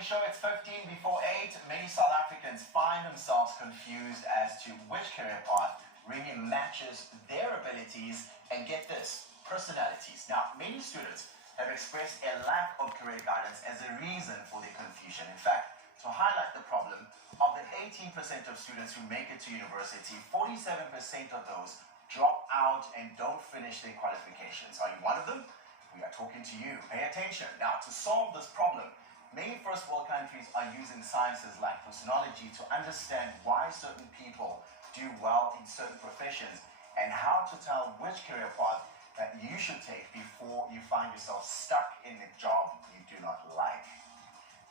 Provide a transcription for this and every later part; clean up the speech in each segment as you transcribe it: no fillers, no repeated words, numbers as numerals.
morning show. It's 15 before 8. Many South Africans find themselves confused as to which career path really matches their abilities and, get this, personalities. Now, many students have expressed a lack of career guidance as a reason for their confusion. In fact, to highlight the problem, of the 18% of students who make it to university, 47% of those drop out and don't finish their qualifications. Are you one of them? We are talking to you. Pay attention. Now, to solve this problem, many first world countries are using sciences like personology to understand why certain people do well in certain professions and how to tell which career path that you should take before you find yourself stuck in a job you do not like.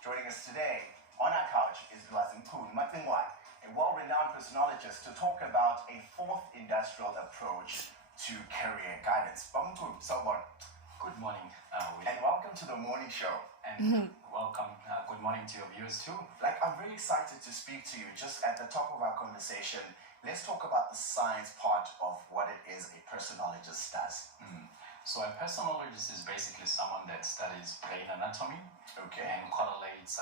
Joining us today on our couch is Lwazi, a well-renowned personologist, to talk about a fourth industrial approach to career guidance. Good morning, and welcome to the morning show. And welcome, good morning to your viewers too. I'm really excited to speak to you. Just at the top of our conversation, let's talk about the science part of what it is a personologist does. So a personologist is basically someone that studies brain anatomy, Okay. and correlates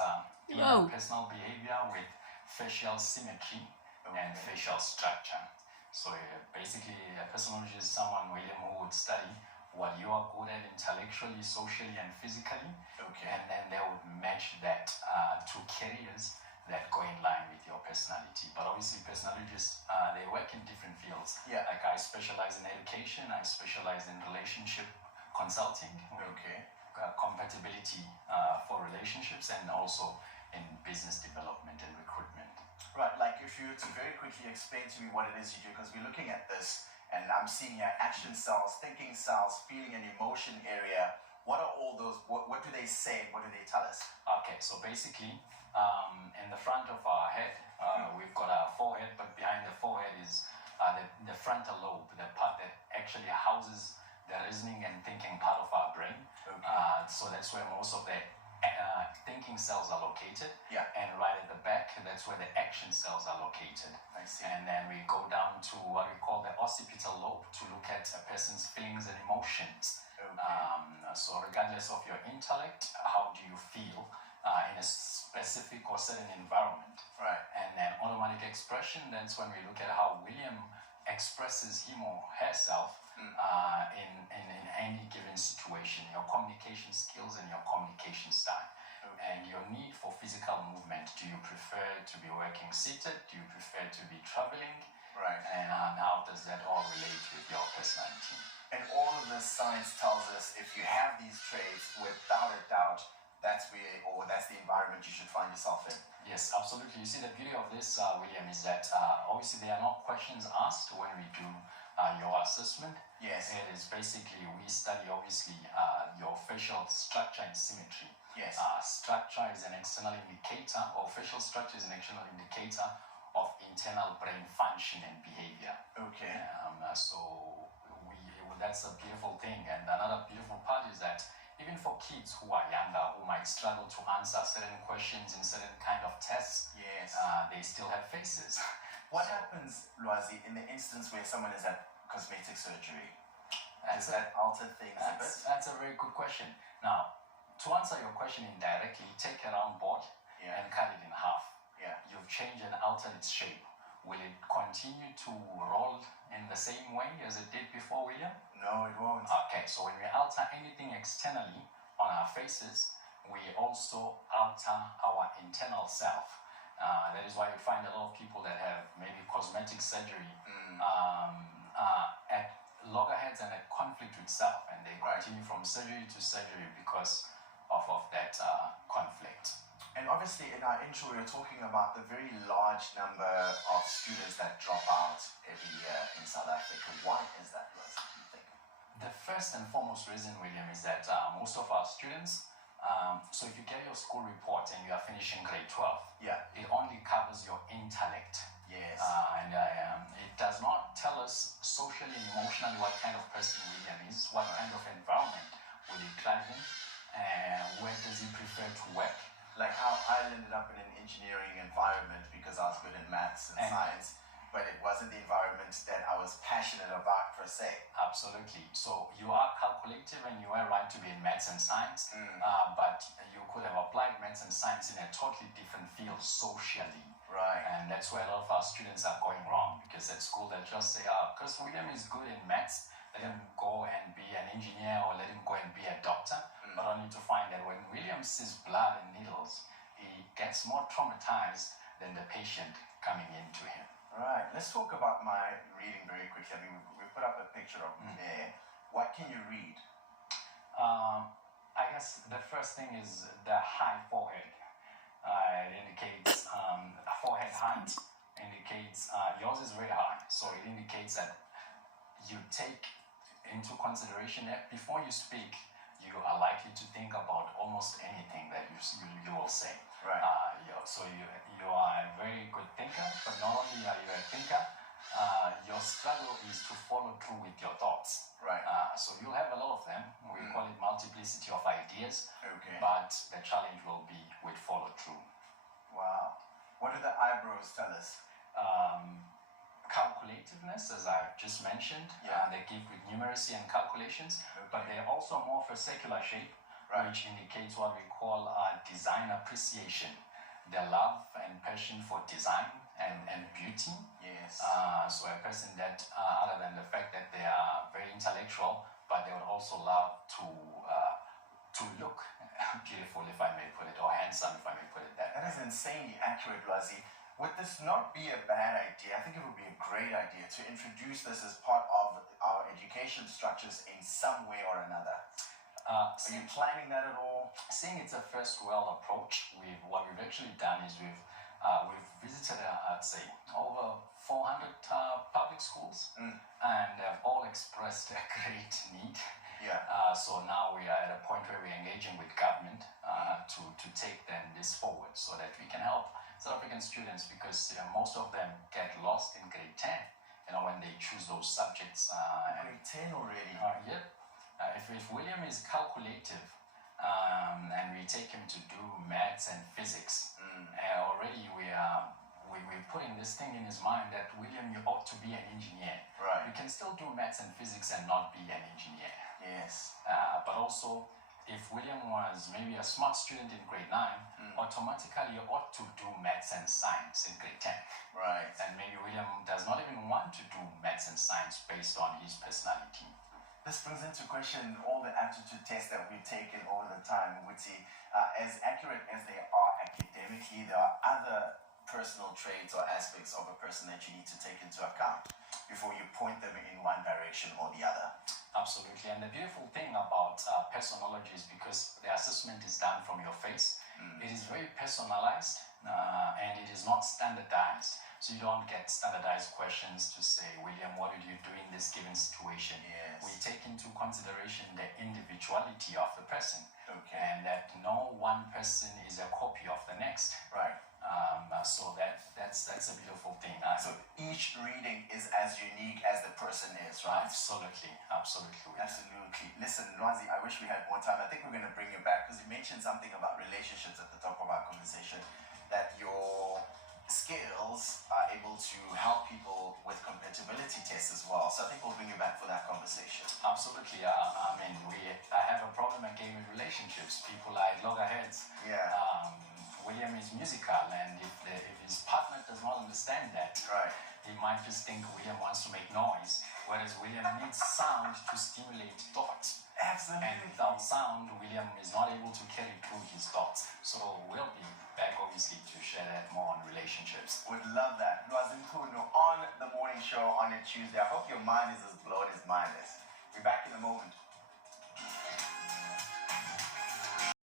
personal behavior with facial symmetry and facial structure. So basically, a personologist is someone, William, who would study what you are good at intellectually, socially, and physically, Okay. and then they would match that to careers that go in line with your personality. But obviously, personologists, they work in different fields. Yeah. Like I specialize in education, I specialize in relationship consulting, Okay. compatibility for relationships, and also in business development and recruitment. Right, if you were to very quickly explain to me what it is you do, because we're looking at this and I'm seeing here action cells, thinking cells, feeling and emotion area. What are all those? What do they say? What do they tell us? Okay, so basically, in the front of our head, we've got our forehead, but behind the forehead is the frontal lobe, the part that actually houses the reasoning and thinking part of our brain. Okay. So that's where most of the thinking cells are located. Yeah. And right at the back, that's where the action cells are located. I see. And then we go down to what we call the occipital lobe to look at a person's feelings and emotions. Okay. So regardless of your intellect, how do you feel in a specific or certain environment? Right. And then automatic expression, that's when we look at how William expresses him or herself in any given situation, your communication skills and your communication style. Okay. And your need for physical movement. Do you prefer to be working seated? Do you prefer to be traveling? Right. And how does that all relate with your personality? And all of this science tells us if you have these traits, without a doubt, that's the environment you should find yourself in. Yes, absolutely. You see, the beauty of this, William, is that obviously there are not questions asked when we do your assessment. Yes. It is basically, we study obviously your facial structure and symmetry. Yes. Structure is an external indicator, or facial structure is an external indicator of internal brain function and behavior. Okay. That's a beautiful thing. And another beautiful part is that even for kids who are younger, who might struggle to answer certain questions in certain kind of tests, Yes. they still have faces. What happens, Lwazi, in the instance where someone is at cosmetic surgery? Does That's that alter things a bit? That's a very good question. Now, to answer your question indirectly, take a round board Yeah. and cut it in half. Yeah. You've changed and altered its shape. Will it continue to roll in the same way as it did before, William? No, it won't. Okay, so when we alter anything externally on our faces, we also alter our internal self. That is why you find a lot of people that have maybe cosmetic surgery at loggerheads and at conflict with self, and they continue from surgery to surgery because of that conflict. And obviously, in our intro, we were talking about the very large number of students that drop out every year in South Africa. Why is that, Lwazi, do you think? The first and foremost reason, William, is that most of our students, so if you get your school report and you are finishing grade 12, Yeah. it only covers your intellect. Yes. And it does not tell us socially and emotionally what kind of person William is, what kind of environment will he thrive in, and where does he prefer to work. Like how I ended up in an engineering environment because I was good in maths and science, but it wasn't the environment that I was passionate about per se. Absolutely. So you are calculative and you are right to be in math maths and science, but you could have applied maths and science in a totally different field socially. Right. And that's where a lot of our students are going wrong, because at school they just say, because William is good in maths, let him go and be an engineer, or let him go and be a doctor. But only to find that when William sees blood and needles, he gets more traumatized than the patient coming into him. Right. Let's talk about my reading very quickly. I mean, we put up a picture of me there. What can you read? I guess the first thing is the high forehead. It indicates forehead height indicates yours is very high, so it indicates that you take into consideration that before you speak, you are likely to think about almost anything that you will say. Right. So you are a very good thinker, but not only are you a thinker, your struggle is to follow through with your thoughts. Right. So you'll have a lot of them. We call it multiplicity of ideas. Okay. But the challenge will be with follow through. Wow. What do the eyebrows tell us? Calculativeness, as I just mentioned. Yeah. They give with numeracy and calculations, but they're also more of a circular shape, which indicates what we call design appreciation. Their love and passion for design and beauty. Yes. So a person that, other than the fact that they are very intellectual, but they would also love to look beautiful, if I may put it, or handsome, if I may put it that way. That is insanely accurate, Lwazi. Would this not be a bad idea? I think it would be a great idea to introduce this as part of our education structures in some way or another. Are you planning that at all? Seeing it's a first world approach, what we've actually done is we've visited, I'd say, over 400 public schools, and they've all expressed a great need. Yeah. So now we are at a point where we're engaging with government to take this forward, so that we can help South African students, because most of them get lost in grade 10, when they choose those subjects. Grade 10 already? Yep. If William is calculative, and we take him to do maths and physics, already we're putting this thing in his mind that, William, you ought to be an engineer. Right. You can still do maths and physics and not be an engineer. Yes. But also, if William was maybe a smart student in grade 9, automatically you ought to do maths and science in grade 10. Right. And maybe William does not even want to do maths and science based on his personality. This brings into question all the aptitude tests that we've taken over the time. Would say, as accurate as they are academically, there are other personal traits or aspects of a person that you need to take into account before you point them in one direction or the other. Absolutely. And the beautiful thing about personology is, because the assessment is done from your face, it is very personalized, and it is not standardized. So you don't get standardized questions to say, William, what did you do in this given situation? Yes. We take into consideration the individuality of the person, Okay. and that no one person is a copy of the next. Right. So that's a beautiful thing. So each reading is as unique as the person is, right? Absolutely. Absolutely. Listen, Lwazi, I wish we had more time. I think we're going to bring you back, because you mentioned something about relationships at the top of our conversation, that your skills are able to help people with compatibility tests as well. So I think we'll bring you back for that conversation. Absolutely. I have a problem again with relationships. People like loggerheads. Yeah. William is musical, and if his partner does not understand that, Right. he might just think William wants to make noise, whereas William needs sound to stimulate thought. Absolutely. And without sound, William is not able to carry through his thoughts. So we'll be back, obviously, to share that more on relationships. Would love that. Lwazi Mchunu on the morning show on a Tuesday. I hope your mind is as blown as mine is.